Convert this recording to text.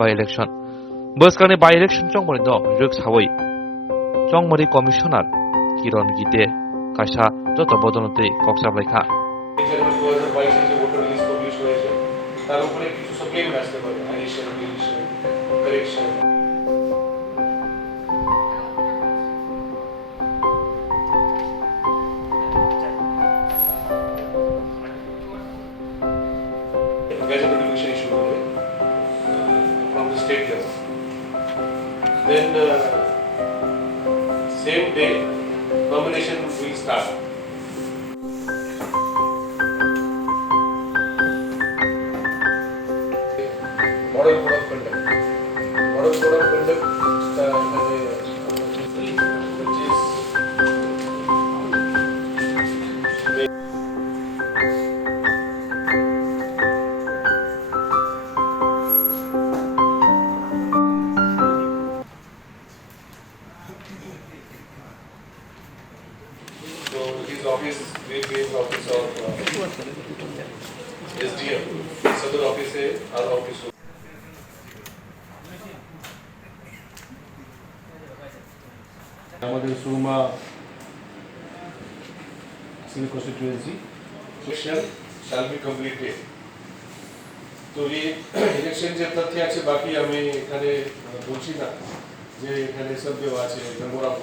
By election बसकानि by election चंमरि द रुक सावै चंमरि कमिशनार किरण गीते काशा যত বদনতে কক্সাবলাইখা জানুয়ারি 2022 যে ভোটার লিস্ট পাবলিশ হয়েছে তার উপরে কিছু সাপ্লিমেন্ট আসতে পারে addition deletion correction gazette notification issue হবে from the state level. Then same day nomination will start. Model code of conduct. Model code of conduct which is so his office will be in the office of SDM. Sudar office है our office. আমাদের Surma civil constituency section shall be completed. তো এই election যে তথ্য আছে বাকি আমি এখানে বলছি না যে এখানে সব দেওয়া আছে মেম্বার অফ